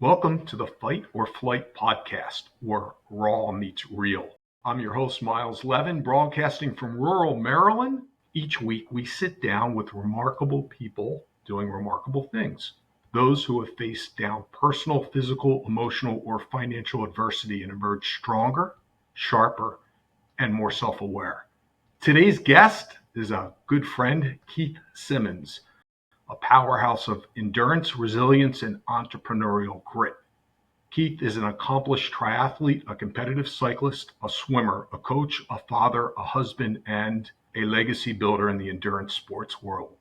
Welcome to the Fight or Flight podcast, where raw meets real. I'm your host, Miles Levin, broadcasting from rural Maryland. Each week, we sit down with remarkable people doing remarkable things. Those who have faced down personal, physical, emotional, or financial adversity and emerged stronger, sharper, and more self-aware. Today's guest is a good friend, Keith Simmons, a powerhouse of endurance, resilience, and entrepreneurial grit. Keith is an accomplished triathlete, a competitive cyclist, a swimmer, a coach, a father, a husband, and a legacy builder in the endurance sports world.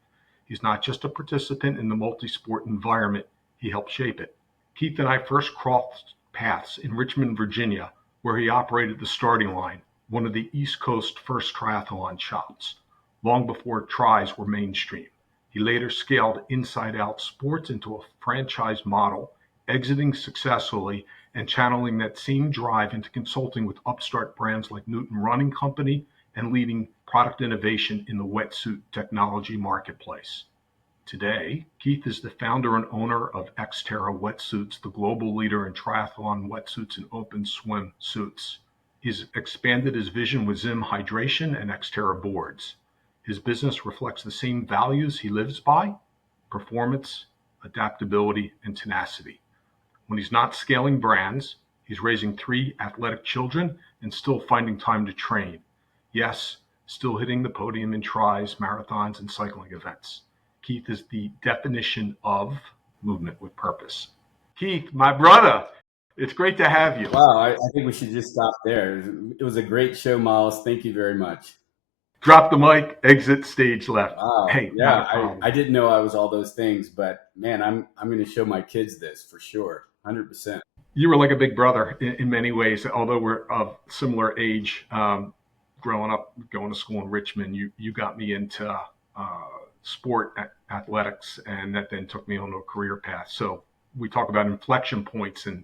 He's not just a participant in the multi-sport environment, he helped shape it. Keith and I first crossed paths in Richmond, Virginia, where he operated the Starting Line, one of the East Coast first triathlon shops, long before tries were mainstream. He later scaled Inside Out Sports into a franchise model, exiting successfully and channeling that same drive into consulting with upstart brands like Newton Running Company and leading product innovation in the wetsuit technology marketplace. Today, Keith is the founder and owner of XTERRA Wetsuits, the global leader in triathlon wetsuits and open swim suits. He's expanded his vision with ZYM Hydration and XTERRA Boards. His business reflects the same values he lives by: performance, adaptability, and tenacity. When he's not scaling brands, he's raising 3 athletic children and still finding time to train. Yes, still hitting the podium in tries, marathons, and cycling events. Keith is the definition of movement with purpose. Keith, my brother, it's great to have you. Wow, I think we should just stop there. It was a great show, Miles. Thank you very much. Drop the mic, exit stage left. Wow, Hey, not yeah, a problem. I didn't know I was all those things, but man, I'm going to show my kids this for sure, 100%. You were like a big brother in many ways, although we're of similar age. Growing up, going to school in Richmond, you got me into sport athletics, and that then took me on a career path. So we talk about inflection points, and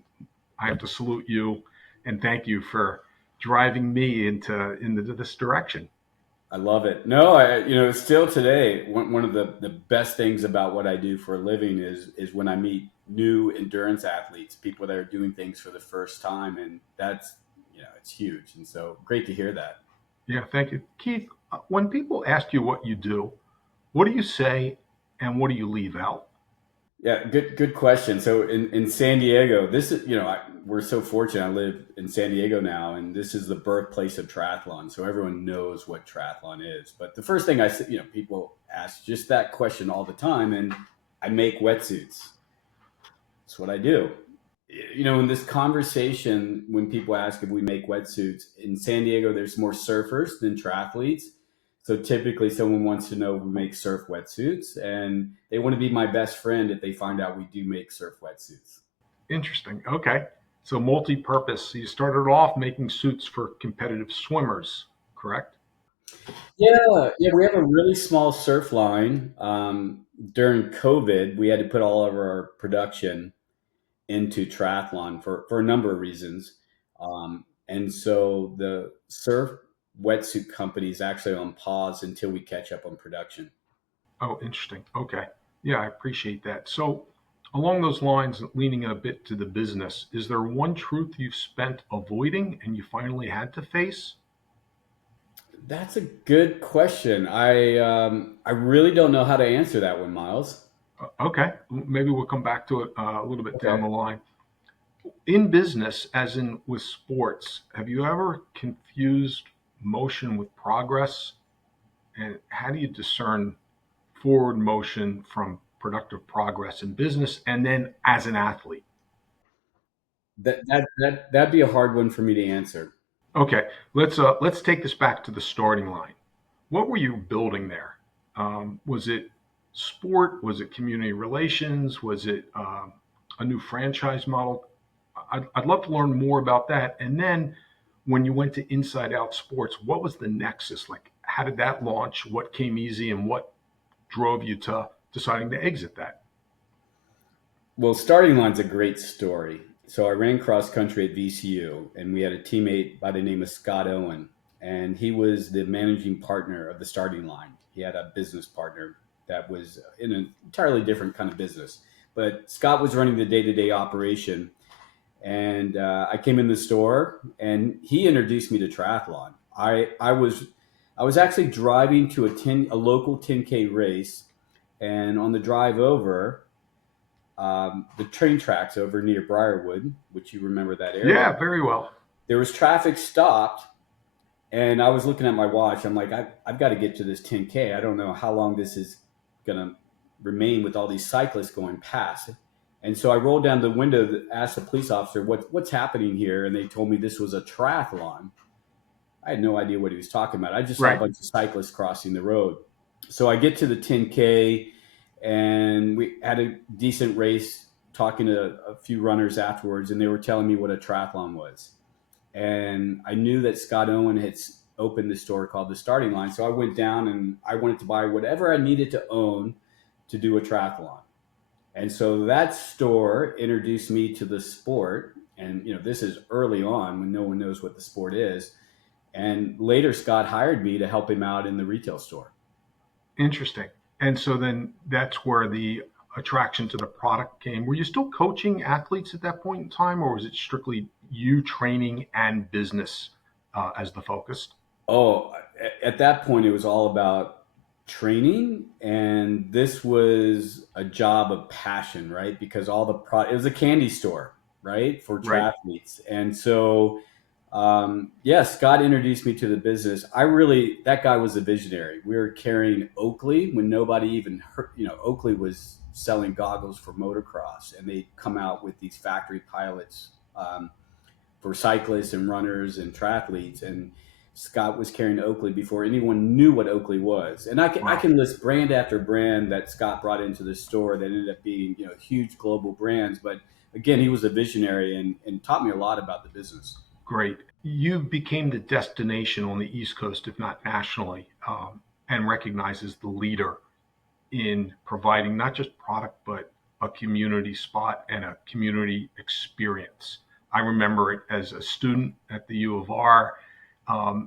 I have to salute you and thank you for driving me into this direction. I love it. No, still today, one of the best things about what I do for a living is when I meet new endurance athletes, people that are doing things for the first time, and that's it's huge. And so great to hear that. Yeah, thank you, Keith. When people ask you what you do, what do you say, and what do you leave out? Yeah, good question. So in San Diego, this is we're so fortunate. I live in San Diego now, and this is the birthplace of triathlon. So everyone knows what triathlon is. But the first thing I say, people ask just that question all the time, and I make wetsuits. That's what I do. In this conversation, when people ask if we make wetsuits in San Diego, there's more surfers than triathletes. So typically, someone wants to know if we make surf wetsuits, and they want to be my best friend if they find out we do make surf wetsuits. Interesting. Okay. So multi-purpose. You started off making suits for competitive swimmers, correct? Yeah, we have a really small surf line. During COVID, we had to put all of our production into triathlon for a number of reasons. And so the surf wetsuit company is actually on pause until we catch up on production. Oh, interesting. Okay. Yeah, I appreciate that. So along those lines, leaning a bit to the business, is there one truth you've spent avoiding and you finally had to face? That's a good question. I really don't know how to answer that one, Miles. Okay. Maybe we'll come back to it a little bit down Okay. the line. In business, as in with sports, have you ever confused motion with progress? And how do you discern forward motion from productive progress in business and then as an athlete? That'd be a hard one for me to answer. Okay, let's take this back to the starting line. What were you building there? Was it sport? Was it community relations? Was it a new franchise model? I'd love to learn more about that. And then when you went to Inside Out Sports, what was the nexus? Like, how did that launch? What came easy, and what drove you to deciding to exit that? Well, starting line's a great story. So I ran cross country at VCU, and we had a teammate by the name of Scott Owen, and he was the managing partner of the starting line. He had a business partner that was in an entirely different kind of business. but Scott was running the day-to-day operation. And I came in the store, and he introduced me to triathlon. I was actually driving to a local 10K race, and on the drive over, the train tracks over near Briarwood, which you remember that area. Yeah, very well. There was traffic stopped, and I was looking at my watch. I'm like, I've got to get to this 10K. I don't know how long this is going to remain with all these cyclists going past. And so I rolled down the window to ask the police officer, what's happening here? And they told me this was a triathlon. I had no idea what he was talking about. I just saw a Right. bunch of cyclists crossing the road. So I get to the 10K, and we had a decent race, talking to a few runners afterwards, and they were telling me what a triathlon was. And I knew that Scott Owen had opened this store called The Starting Line. So I went down and I wanted to buy whatever I needed to own to do a triathlon. And so that store introduced me to the sport. And, this is early on when no one knows what the sport is. And later, Scott hired me to help him out in the retail store. Interesting. And so then that's where the attraction to the product came. Were you still coaching athletes at that point in time, or was it strictly you training and business as the focus? Oh, at that point, it was all about training, and this was a job of passion, right? Because it was a candy store, right, for Right. triathletes. And so yeah, Scott introduced me to the business. That guy was a visionary. We were carrying Oakley when nobody even heard. Oakley was selling goggles for motocross, and they come out with these factory pilots for cyclists and runners and triathletes. And Scott was carrying Oakley before anyone knew what Oakley was. And I Wow. can list brand after brand that Scott brought into the store that ended up being huge global brands. But again, he was a visionary and taught me a lot about the business. Great. You became the destination on the East Coast, if not nationally, and recognized as the leader in providing not just product, but a community spot and a community experience. I remember it as a student at the U of R,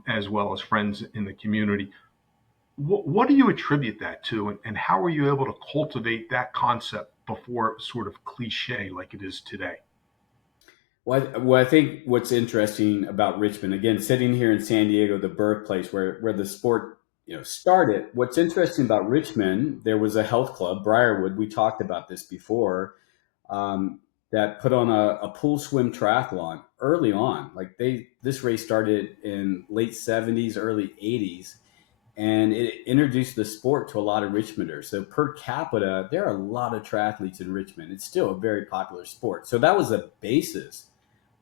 as well as friends in the community. What do you attribute that to, and how were you able to cultivate that concept before it was sort of cliche like it is today? Well, I think what's interesting about Richmond, again, sitting here in San Diego, the birthplace where the sport started. What's interesting about Richmond, there was a health club, Briarwood. We talked about this before, um, that put on a pool swim triathlon early on. Like this race started in late '70s, early '80s, and it introduced the sport to a lot of Richmonders. So per capita, there are a lot of triathletes in Richmond. It's still a very popular sport. So that was the basis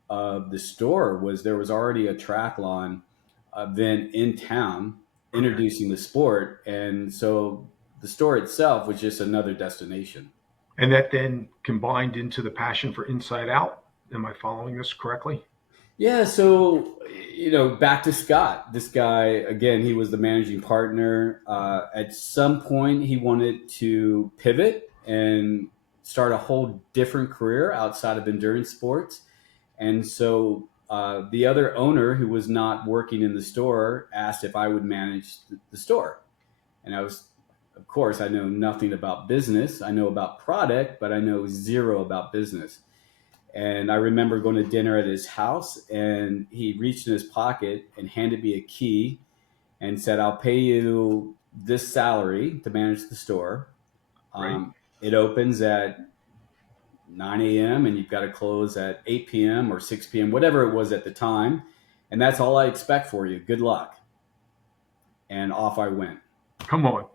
of the store. Was there was already a triathlon event in town Okay. introducing the sport, and so the store itself was just another destination. And that then combined into the passion for Inside Out. Am I following this correctly? Yeah, so back to Scott. This guy again, he was the managing partner. At some point, he wanted to pivot and start a whole different career outside of endurance sports. And so the other owner, who was not working in the store, asked if I would manage the store. And of course, I know nothing about business. I know about product, but I know zero about business. And I remember going to dinner at his house, and he reached in his pocket and handed me a key and said, "I'll pay you this salary to manage the store. Right. It opens at 9 a.m. and you've got to close at 8 p.m. or 6 p.m., whatever it was at the time. And that's all I expect for you. Good luck." And off I went. Come on.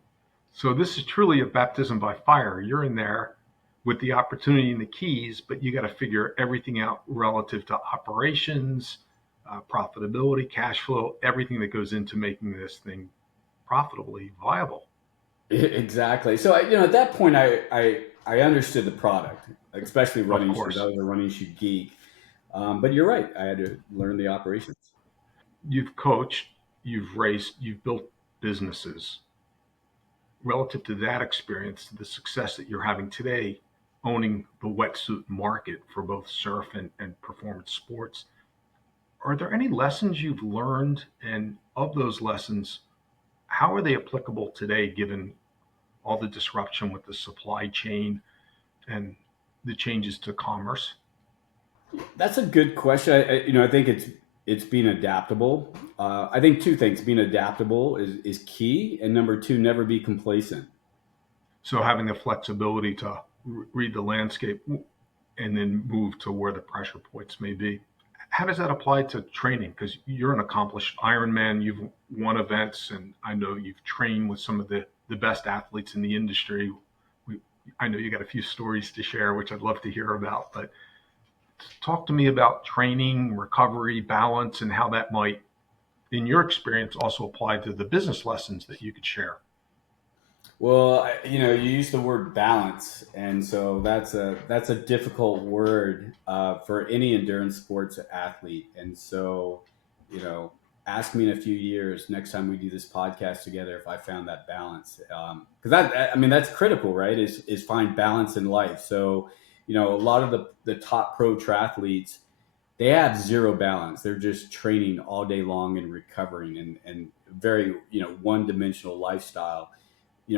So this is truly a baptism by fire. You're in there with the opportunity and the keys, but you got to figure everything out relative to operations, profitability, cash flow, everything that goes into making this thing profitably viable. Exactly. So, at that point, I understood the product, especially Of running shoes. I course, was a running shoe geek. But you're right. I had to learn the operations. you've coached, you've raced, you've built businesses. Relative to that experience, the success that you're having today, owning the wetsuit market for both surf and performance sports, are there any lessons you've learned? And of those lessons, how are they applicable today given all the disruption with the supply chain and the changes to commerce? That's a good question. I think it's being adaptable. I think two things: being adaptable is key, and number two, never be complacent. So having the flexibility to read the landscape and then move to where the pressure points may be. How does that apply to training? Because you're an accomplished Ironman, you've won events, and I know you've trained with some of the best athletes in the industry. We, I know you got a few stories to share, which I'd love to hear about, but talk to me about training, recovery, balance, and how that might, in your experience, also apply to the business lessons that you could share. Well, you use the word balance, and so that's a difficult word for any endurance sports athlete. And so, you know, ask me in a few years, next time we do this podcast together, if I found that balance, because that's critical, right? Is find balance in life. So, a lot of the top pro triathletes, they have zero balance. They're just training all day long and recovering, and very one dimensional lifestyle.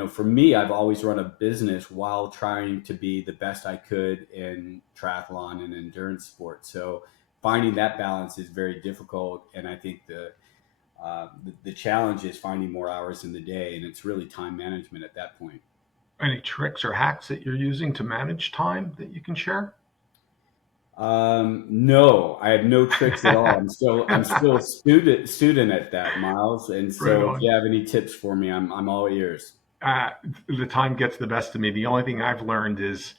For me, I've always run a business while trying to be the best I could in triathlon and endurance sports. So finding that balance is very difficult, and I think the challenge is finding more hours in the day, and it's really time management at that point. Any tricks or hacks that you're using to manage time that you can share? No, I have no tricks at all. I'm still a student at that, Miles. And Right so if on. you have any tips for me, I'm all ears. uh, the time gets the best of me. The only thing I've learned is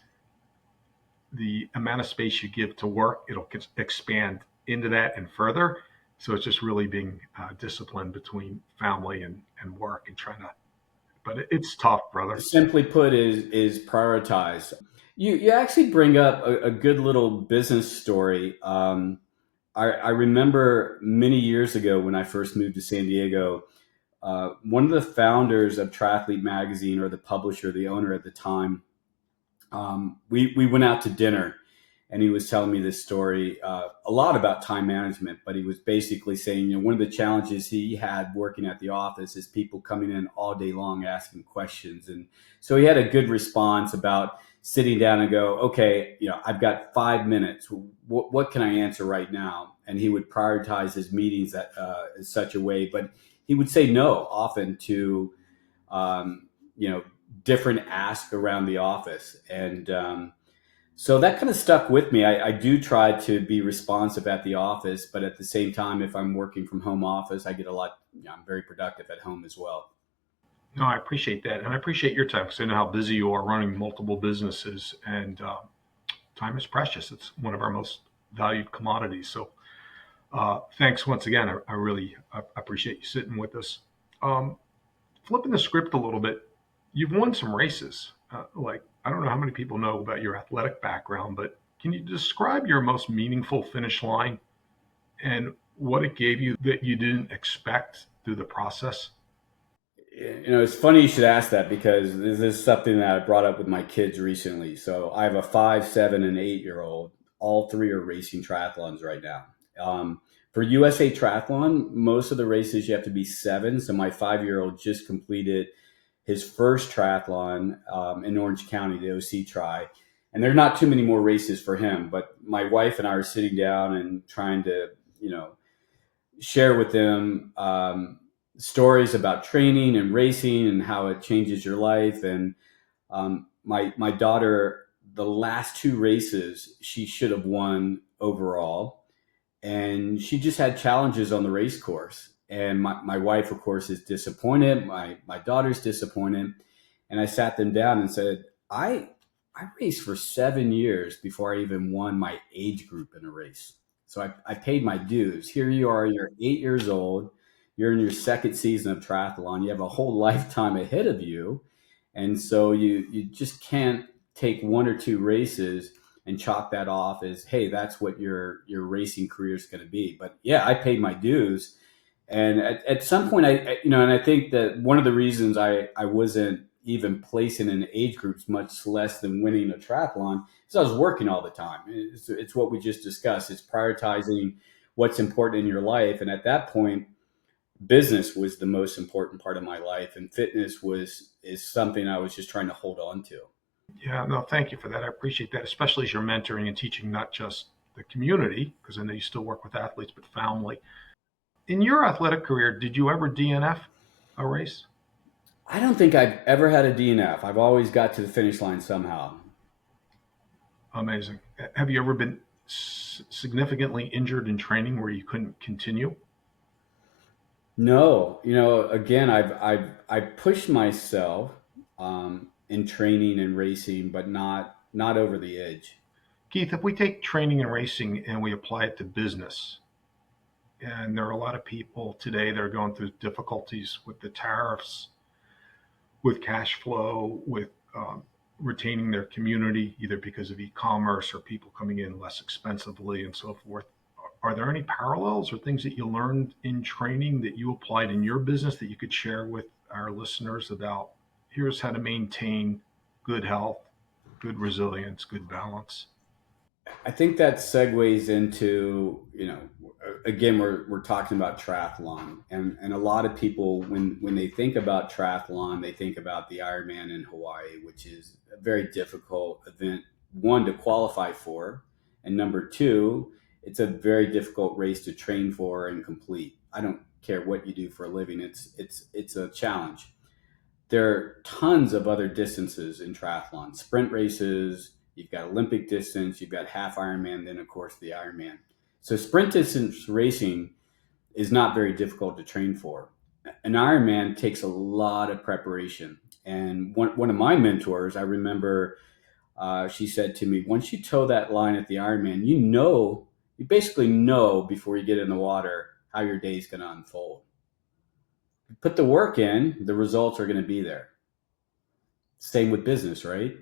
the amount of space you give to work, it'll expand into that and further. So it's just really being disciplined between family and work and trying to, but it's tough, brother. Simply put, is prioritize. You actually bring up a good little business story. I remember many years ago when I first moved to San Diego, one of the founders of Triathlete Magazine, or the publisher, the owner at the time, we went out to dinner, and he was telling me this story, a lot about time management. But he was basically saying, one of the challenges he had working at the office is people coming in all day long asking questions. And so he had a good response about sitting down and go, okay, I've got 5 minutes. What can I answer right now? And he would prioritize his meetings in such a way. But he would say no often to, um, you know, different asks around the office. And so that kind of stuck with me. I do try to be responsive at the office, but at the same time, if I'm working from home office, I get a lot, I'm very productive at home as well. No, I appreciate that. And I appreciate your time because I know how busy you are running multiple businesses, and time is precious. It's one of our most valued commodities. So thanks once again. I really appreciate you sitting with us. Um, Flipping the script a little bit, you've won some races. I don't know how many people know about your athletic background, but can you describe your most meaningful finish line and what it gave you that you didn't expect through the process? It's funny you should ask that, because this is something that I brought up with my kids recently. So I have a 5, 7, and 8-year old. All three are racing triathlons right now. For USA Triathlon, most of the races you have to be 7. So my 5-year old just completed his first triathlon in Orange County, the OC Tri. And there are not too many more races for him. But my wife and I are sitting down and trying to, share with them stories about training and racing and how it changes your life. And my daughter, the last 2 races, she should have won overall, and she just had challenges on the race course. And my wife, of course, is disappointed. My daughter's disappointed. And I sat them down and said, I raced for 7 years before I even won my age group in a race. So I paid my dues. Here you are, you're 8 years old. You're in your second season of triathlon. You have a whole lifetime ahead of you. And so you just can't take 1 or 2 races and chalk that off as, hey, that's what your racing career is going to be. But yeah, I paid my dues. And at some point, and I think that one of the reasons I wasn't even placing in age groups, much less than winning a triathlon, is I was working all the time. It's what we just discussed. It's prioritizing what's important in your life. And at that point, business was the most important part of my life, and fitness is something I was just trying to hold on to. Yeah, no, thank you for that. I appreciate that, especially as you're mentoring and teaching not just the community, because I know you still work with athletes, but family. In your athletic career, did you ever DNF a race? I don't think I've ever had a DNF. I've always got to the finish line somehow. Amazing. Have you ever been significantly injured in training where you couldn't continue? No, again, I've pushed myself in training and racing, but not over the edge. Keith, if we take training and racing and we apply it to business, and there are a lot of people today that are going through difficulties with the tariffs, with cash flow, with retaining their community, either because of e-commerce or people coming in less expensively and so forth. Are there any parallels or things that you learned in training that you applied in your business that you could share with our listeners about here's how to maintain good health, good resilience, good balance? I think that segues into, again, we're talking about triathlon, and a lot of people when they think about triathlon, they think about the Ironman in Hawaii, which is a very difficult event, one to qualify for, and number two, it's a very difficult race to train for and complete. I don't care what you do for a living; it's a challenge. There are tons of other distances in triathlon, sprint races, you've got Olympic distance, you've got half Ironman, then of course the Ironman. So sprint distance racing is not very difficult to train for. An Ironman takes a lot of preparation. And one of my mentors, I remember, she said to me, once you toe that line at the Ironman, you basically know before you get in the water how your day is going to unfold. Put the work in, the results are going to be there. Same with business, right?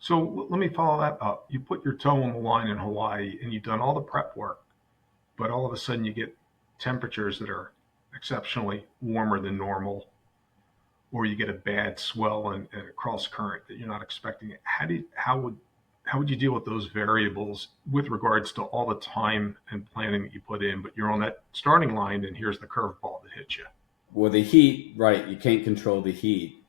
So let me follow that up. You put your toe on the line in Hawaii and you've done all the prep work, but all of a sudden you get temperatures that are exceptionally warmer than normal, or you get a bad swell and a cross current that you're not expecting. How would you deal with those variables with regards to all the time and planning that you put in, but you're on that starting line and here's the curveball that hits you? Well, the heat, right? You can't control the heat,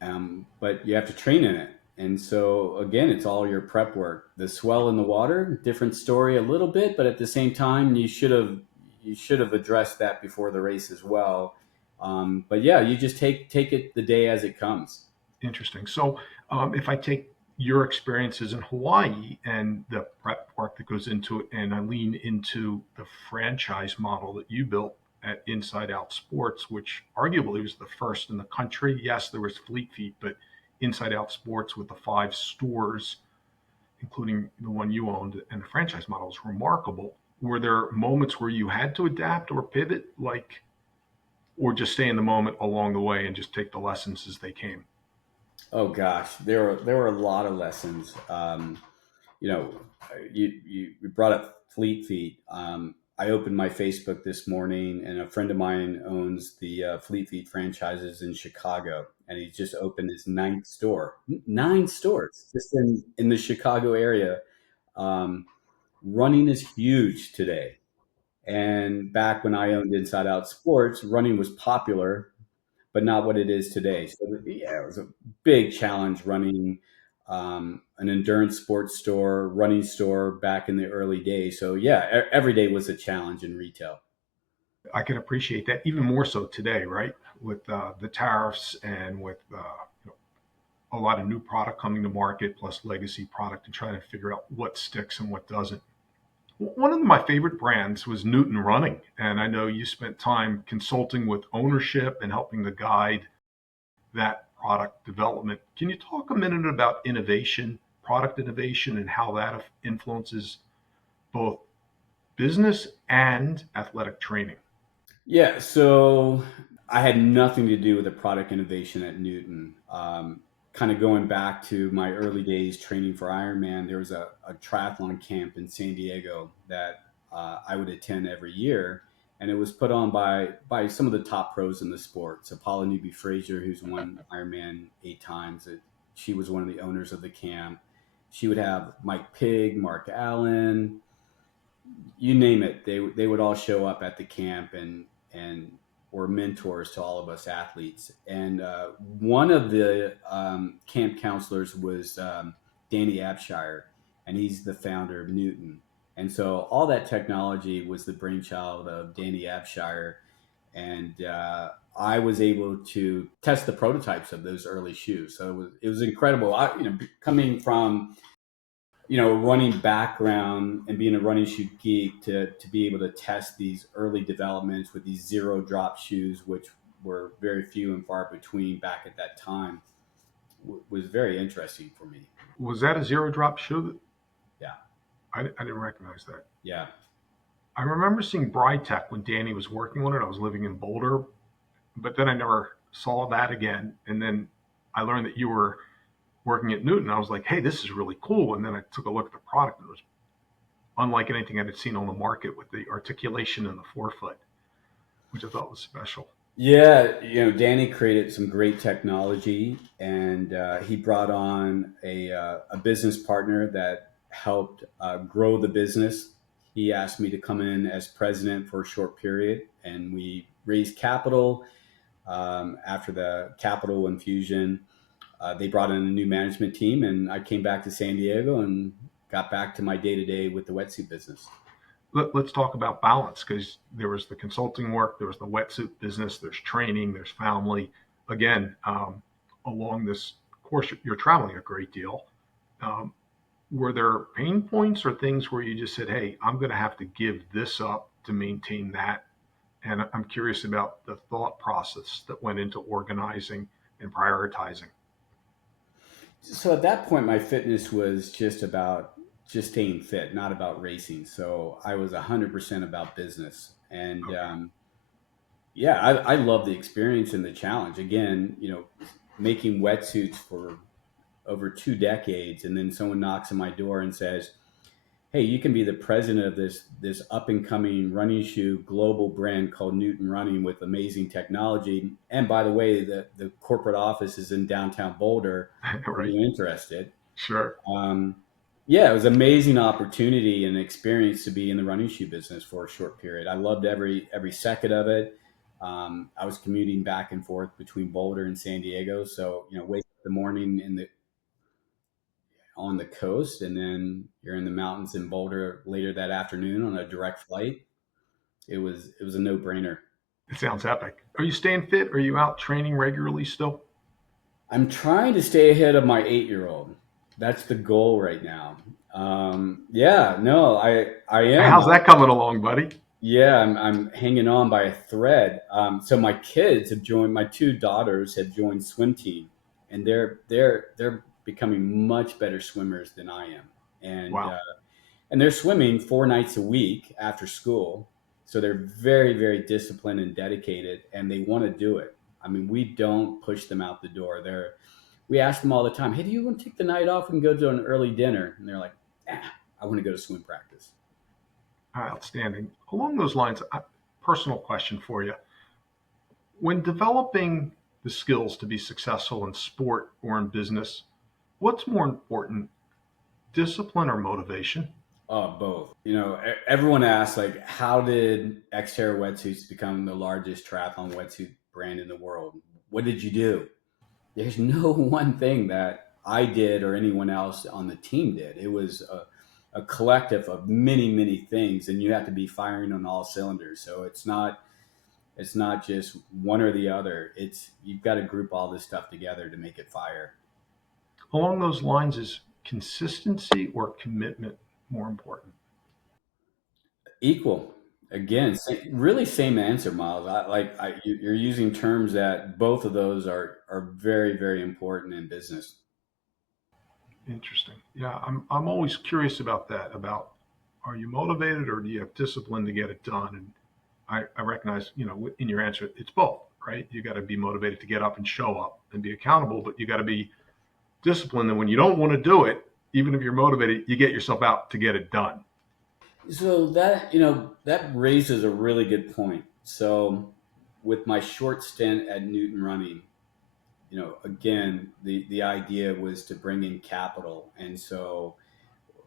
but you have to train in it. And so again, it's all your prep work. The swell in the water, different story a little bit, but at the same time, you should have addressed that before the race as well. But yeah, you just take it the day as it comes. Interesting. So if I take your experiences in Hawaii and the prep work that goes into it, and I lean into the franchise model that you built at Inside Out Sports, which arguably was the first in the country. Yes, there was Fleet Feet, but Inside Out Sports with the 5 stores, including the one you owned, and the franchise model is remarkable. Were there moments where you had to adapt or pivot, like, or just stay in the moment along the way and just take the lessons as they came? Oh gosh, there were a lot of lessons. You know, you brought up Fleet Feet. I opened my Facebook this morning, and a friend of mine owns the Fleet Feet franchises in Chicago, and he's just opened his ninth store. 9 stores just in the Chicago area. Um, Running is huge today, and back when I owned Inside Out Sports, running was popular but not what it is today. So yeah, it was a big challenge running an endurance sports store, running store back in the early days. So yeah, every day was a challenge in retail. I can appreciate that even more so today, right? With the tariffs and with a lot of new product coming to market, plus legacy product, and trying to figure out what sticks and what doesn't. One of my favorite brands was Newton Running, and I know you spent time consulting with ownership and helping to guide that product development. Can you talk a minute about innovation, product innovation, and how that influences both business and athletic training? Yeah, so I had nothing to do with the product innovation at Newton. Kind of going back to my early days training for Ironman, there was a triathlon camp in San Diego that I would attend every year, and it was put on by some of the top pros in the sport. So Paula Newby Fraser, who's won Ironman 8 times, she was one of the owners of the camp. She would have Mike Pigg, Mark Allen, you name it, they would all show up at the camp and were mentors to all of us athletes. And one of the camp counselors was Danny Abshire, and he's the founder of Newton. And so all that technology was the brainchild of Danny Abshire, and I was able to test the prototypes of those early shoes. So it was incredible. Coming from a running background and being a running shoe geek to be able to test these early developments with these zero drop shoes, which were very few and far between back at that time, was very interesting for me. Was that a zero drop shoe? Yeah. I didn't recognize that. Yeah. I remember seeing Brytech when Danny was working on it. I was living in Boulder, but then I never saw that again. And then I learned that you were working at Newton. I was like, hey, this is really cool. And then I took a look at the product, and it was unlike anything I had seen on the market with the articulation in the forefoot, which I thought was special. Yeah, Danny created some great technology, and he brought on a business partner that helped grow the business. He asked me to come in as president for a short period, and we raised capital. After the capital infusion, they brought in a new management team, and I came back to San Diego and got back to my day-to-day with the wetsuit business. Let's talk about balance, because there was the consulting work, there was the wetsuit business, there's training, there's family. Again, along this course, you're traveling a great deal. Were there pain points or things where you just said, hey, I'm going to have to give this up to maintain that? And I'm curious about the thought process that went into organizing and prioritizing. So at that point, my fitness was just about just staying fit, not about racing. So I was 100% about business. And Okay. yeah, I love the experience and the challenge. Again, making wetsuits for over 2 decades, and then someone knocks on my door and says, hey, you can be the president of this up and coming running shoe global brand called Newton Running with amazing technology. And by the way, the corporate office is in downtown Boulder. Are Right. you interested? Sure. Um, yeah, it was an amazing opportunity and experience to be in the running shoe business for a short period. I loved every second of it. I was commuting back and forth between Boulder and San Diego, so wake up in the morning on the coast, and then you're in the mountains in Boulder later that afternoon on a direct flight. It was a no brainer. It sounds epic. Are you staying fit? Are you out training regularly still? I'm trying to stay ahead of my 8-year-old. That's the goal right now. Yeah, no, I am. How's that coming along, buddy? Yeah, I'm hanging on by a thread. So my kids have joined. My two daughters have joined swim team, and they're becoming much better swimmers than I am. And Wow. and they're swimming 4 nights a week after school. So they're very, very disciplined and dedicated, and they want to do it. I mean, we don't push them out the door. We ask them all the time, hey, do you want to take the night off and go to an early dinner? And they're like, I want to go to swim practice. Outstanding. Along those lines, a personal question for you. When developing the skills to be successful in sport or in business, what's more important, discipline or motivation? Both. Everyone asks, like, how did XTERRA Wetsuits become the largest triathlon wetsuit brand in the world? What did you do? There's no one thing that I did or anyone else on the team did. It was a collective of many, many things, and you have to be firing on all cylinders. So it's not just one or the other. It's you've got to group all this stuff together to make it fire. Along those lines, is consistency or commitment more important? Equal. Again, really same answer, Miles. You're using terms that both of those are very, very important in business. Interesting. Yeah, I'm always curious about that. About, are you motivated or do you have discipline to get it done? And I recognize, in your answer, it's both, right? You got to be motivated to get up and show up and be accountable, but you got to be disciplined. And when you don't want to do it, even if you're motivated, you get yourself out to get it done. So that raises a really good point. So with my short stint at Newton Running, again, the idea was to bring in capital, and so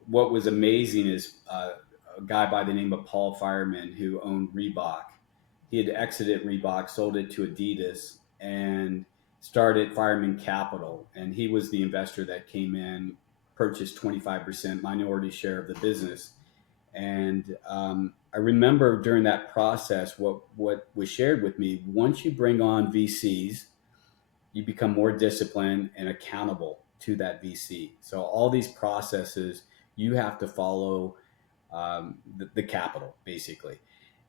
what was amazing is a guy by the name of Paul Fireman who owned Reebok. He had exited Reebok, sold it to Adidas, and started Fireman Capital. And he was the investor that came in, purchased 25% minority share of the business. And I remember during that process, what was shared with me, once you bring on VCs, you become more disciplined and accountable to that VC. So all these processes, you have to follow the capital, basically.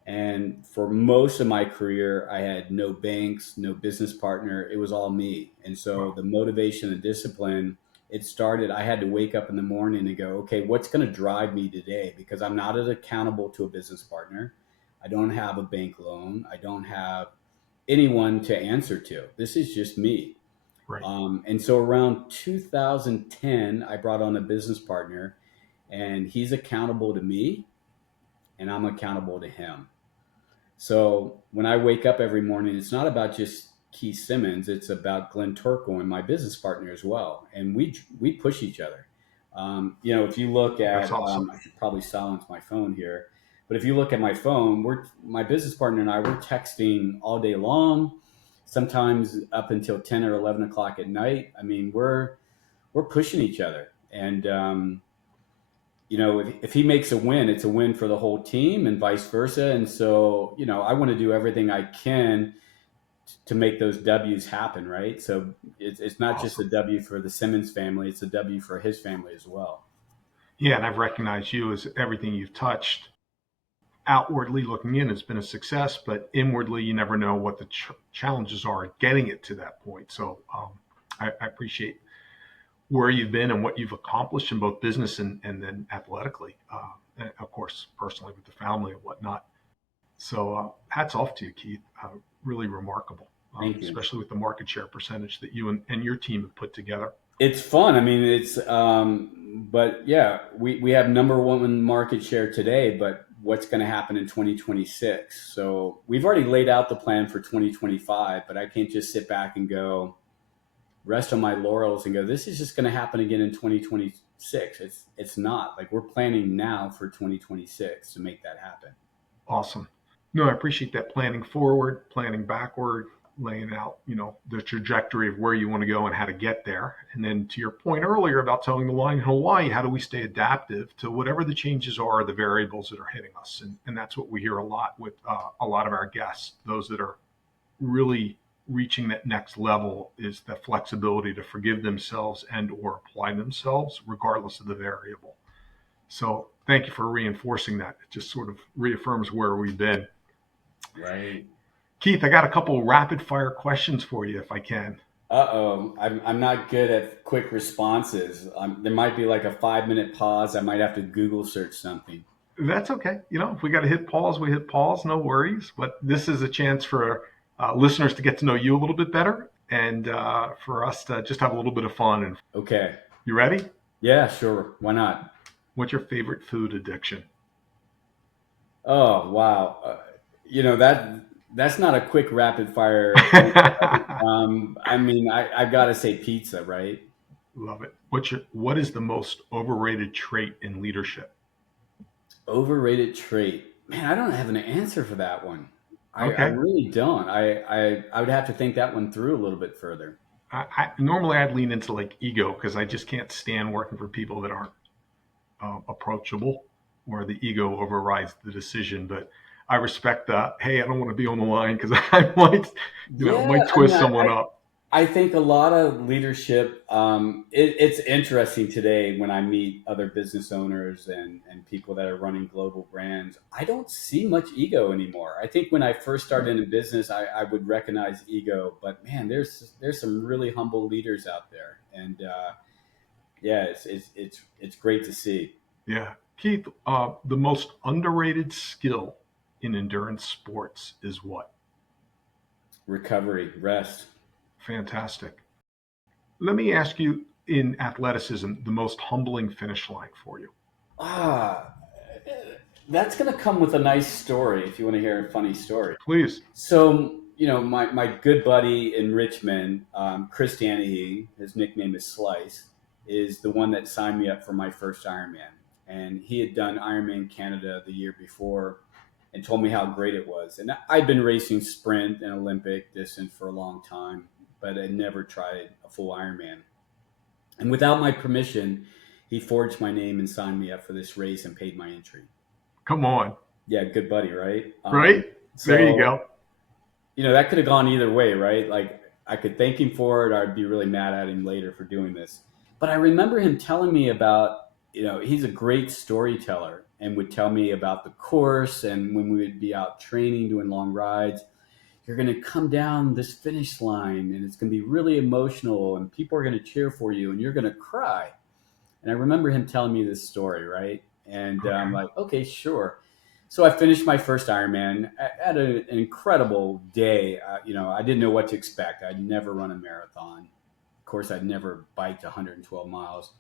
And for most of my career, I had no banks, no business partner. It was all me. And so Wow. the motivation and discipline, it started, I had to wake up in the morning and go, okay, what's going to drive me today? Because I'm not as accountable to a business partner. I don't have a bank loan. I don't have anyone to answer to. This is just me. Right. And so around 2010, I brought on a business partner, and he's accountable to me and I'm accountable to him. So when I wake up every morning, it's not about just Keith Simmons. It's about Glenn Turkle and my business partner as well. And we push each other. If you look That's at, awesome. I should probably silence my phone here, but if you look at my phone, my business partner and I, we're texting all day long, sometimes up until 10 or 11 o'clock at night. I mean, we're pushing each other. And, if he makes a win, it's a win for the whole team and vice versa. And so, I want to do everything I can to make those W's happen, right? So it's not just a Awesome. W for the Simmons family, it's a W for his family as well. Yeah, and I've recognized you as everything you've touched. Outwardly looking in has been a success, but inwardly you never know what the challenges are getting it to that point. So I appreciate where you've been and what you've accomplished in both business and then athletically, and of course, personally with the family and whatnot. So hats off to you, Keith. Really remarkable, Thank you. especially with the market share percentage that you and your team have put together. It's fun. I mean, but yeah, we have number one market share today, but what's going to happen in 2026? So we've already laid out the plan for 2025, but I can't just sit back and go rest on my laurels and go, this is just going to happen again in 2026. It's not. Like, we're planning now for 2026 to make that happen. Awesome. No, I appreciate that planning forward, planning backward, laying out, the trajectory of where you want to go and how to get there. And then to your point earlier about towing the line in Hawaii, how do we stay adaptive to whatever the changes are, the variables that are hitting us? And that's what we hear a lot with a lot of our guests, those that are really reaching that next level, is the flexibility to forgive themselves and or apply themselves regardless of the variable. So thank you for reinforcing that. It just sort of reaffirms where we've been. Right. Keith, I got a couple rapid fire questions for you if I can. Uh-oh, I'm not good at quick responses. There might be like a 5-minute pause. I might have to Google search something. That's okay. If we got to hit pause, we hit pause, no worries. But this is a chance for listeners to get to know you a little bit better and for us to just have a little bit of fun. And Okay. you ready? Yeah, sure. Why not? What's your favorite food addiction? Oh, wow. That's not a quick rapid fire. I mean, I've got to say pizza, right? Love it. What is the most overrated trait in leadership? Overrated trait. Man, I don't have an answer for that one. I Okay. really don't. I would have to think that one through a little bit further. Normally I'd lean into like ego because I just can't stand working for people that aren't approachable, where the ego overrides the decision. But I respect the, hey, I don't want to be on the line because I might, Yeah, might I mean, twist someone up. I think a lot of leadership. It's interesting today when I meet other business owners and people that are running global brands. I don't see much ego anymore. I think when I first started in business, I would recognize ego, but man, there's some really humble leaders out there, and yeah, it's great to see. Yeah. Keith, the most underrated skill in endurance sports is what? Recovery, rest. Fantastic. Let me ask you, in athleticism, the most humbling finish line for you. Ah, that's going to come with a nice story if you want to hear a funny story. Please. So, my good buddy in Richmond, Chris Danahy, his nickname is Slice, is the one that signed me up for my first Ironman. And he had done Ironman Canada the year before and told me how great it was. And I'd been racing sprint and Olympic distance for a long time, but I'd never tried a full Ironman. And without my permission, he forged my name and signed me up for this race and paid my entry. Come on. Yeah, good buddy, right? Right? There you So, go. that could have gone either way, right? Like I could thank him for it, or I'd be really mad at him later for doing this. But I remember him telling me about, he's a great storyteller and would tell me about the course and when we would be out training, doing long rides. You're going to come down this finish line and it's going to be really emotional and people are going to cheer for you and you're going to cry. And I remember him telling me this story, right? And I'm Okay. like, okay, sure. So I finished my first Ironman. I had an incredible day. I didn't know what to expect. I'd never run a marathon. Of course, I'd never biked 112 miles.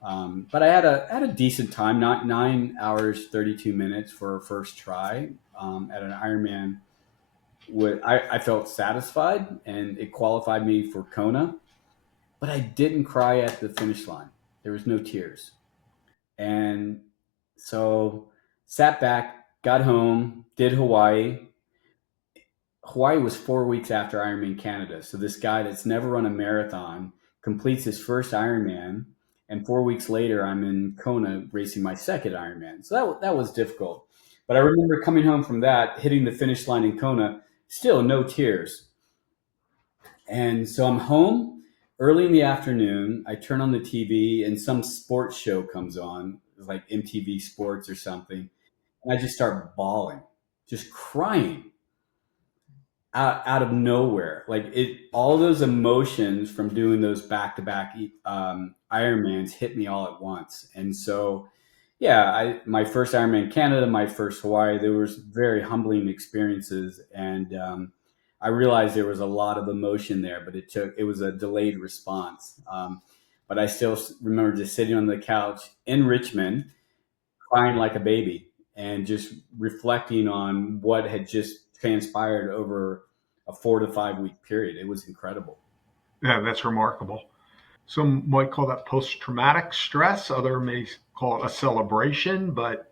But I had a decent time, not 9 hours 32 minutes for a first try at an Ironman. I felt satisfied, and it qualified me for Kona. But I didn't cry at the finish line. There was no tears. And so sat back, got home, did Hawaii. Hawaii was 4 weeks after Ironman Canada. So this guy that's never run a marathon completes his first Ironman, and 4 weeks later, I'm in Kona racing my second Ironman. So that was difficult. But I remember coming home from that, hitting the finish line in Kona, still no tears. And so I'm home early in the afternoon. I turn on the TV, and some sports show comes on, like MTV Sports or something, and I just start bawling, just crying out of nowhere. Like all those emotions from doing those back to back Ironmans hit me all at once. And so, yeah, my first Ironman Canada, my first Hawaii, there was very humbling experiences, and I realized there was a lot of emotion there, but it was a delayed response. But I still remember just sitting on the couch in Richmond, crying like a baby, and just reflecting on what had just transpired over a 4 to 5 week period. It was incredible. Yeah, that's remarkable. Some might call that post-traumatic stress. Other may call it a celebration. But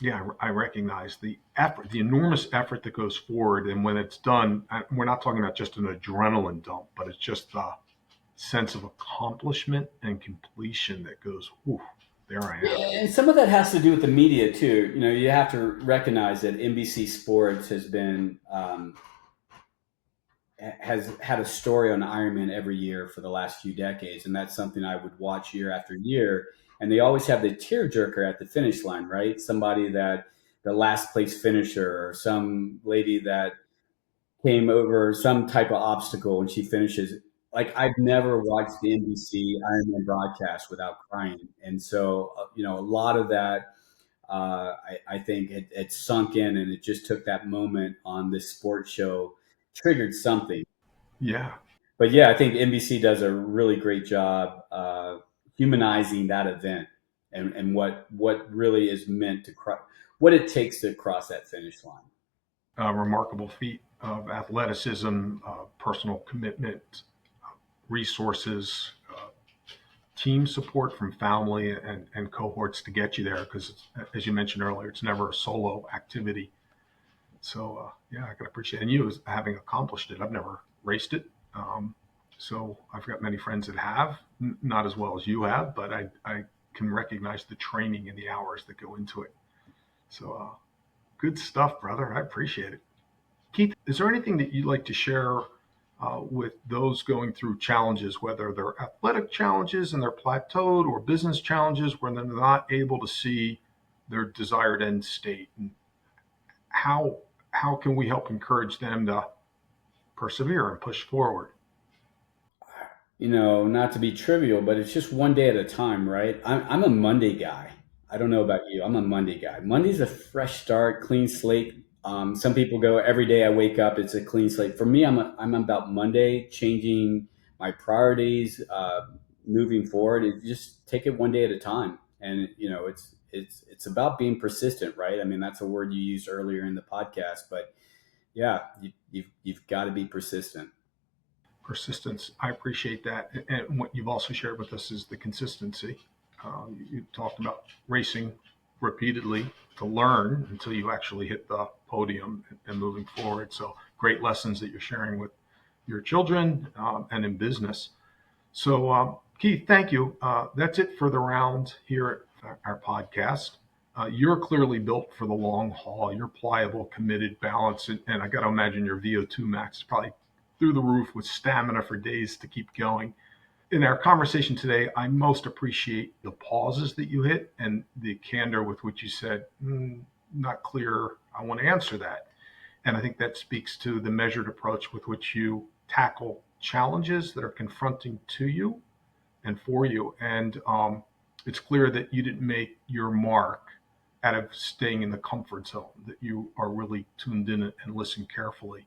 yeah, I recognize the effort, the enormous effort that goes forward. And when it's done, we're not talking about just an adrenaline dump, but it's just the sense of accomplishment and completion that goes, whew, there I am. Yeah, and some of that has to do with the media too. You have to recognize that NBC Sports has had a story on Ironman every year for the last few decades, and that's something I would watch year after year. And they always have the tearjerker at the finish line, right? Somebody that the last place finisher, or some lady that came over some type of obstacle and she finishes. Like I've never watched the NBC Ironman broadcast without crying, and so a lot of that I think it sunk in, and it just took that moment on this sports show triggered something. Yeah. But yeah, I think NBC does a really great job humanizing that event and what really is meant to what it takes to cross that finish line. A remarkable feat of athleticism, personal commitment, resources, team support from family and cohorts to get you there. Because, as you mentioned earlier, it's never a solo activity. So, yeah, I can appreciate it. And you as having accomplished it. I've never raced it. So I've got many friends that have, not as well as you have, but I can recognize the training and the hours that go into it. So, good stuff, brother. I appreciate it. Keith, is there anything that you'd like to share with those going through challenges, whether they're athletic challenges and they're plateaued or business challenges where they're not able to see their desired end state? And how can we help encourage them to persevere and push forward? Not to be trivial, but it's just one day at a time, right? I'm a Monday guy. I don't know about you. I'm a Monday guy. Monday's a fresh start, clean slate. Some people go every day I wake up, it's a clean slate. For me, I'm about Monday, changing my priorities, moving forward. Just take it one day at a time, and it's about being persistent, right? I mean, that's a word you used earlier in the podcast, but yeah, you've got to be persistent. Persistence. I appreciate that. And what you've also shared with us is the consistency. You talked about racing repeatedly to learn until you actually hit the podium and moving forward. So great lessons that you're sharing with your children and in business. So Keith, thank you. That's it for the round here at our podcast. You're clearly built for the long haul. You're pliable, committed, balanced, and I got to imagine your VO2 max is probably through the roof with stamina for days to keep going. In our conversation today, I most appreciate the pauses that you hit and the candor with which you said, not clear, I want to answer that. And I think that speaks to the measured approach with which you tackle challenges that are confronting to you and for you. And it's clear that you didn't make your mark out of staying in the comfort zone, that you are really tuned in and listen carefully.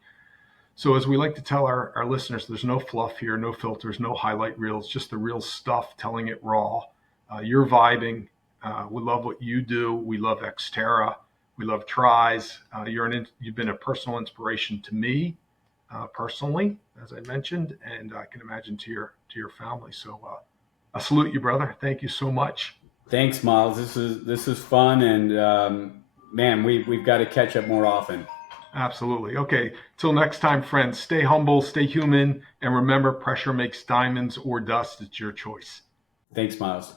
So as we like to tell our listeners, there's no fluff here, no filters, no highlight reels, just the real stuff, telling it raw. You're vibing. We love what you do. We love XTERRA. We love tries. You've been a personal inspiration to me personally, as I mentioned, and I can imagine to your family. So I salute you, brother. Thank you so much. Thanks, Miles. This is fun, and man, we've got to catch up more often. Absolutely. Okay. Till next time, friends, stay humble, stay human, and remember, pressure makes diamonds or dust. It's your choice. Thanks, Miles.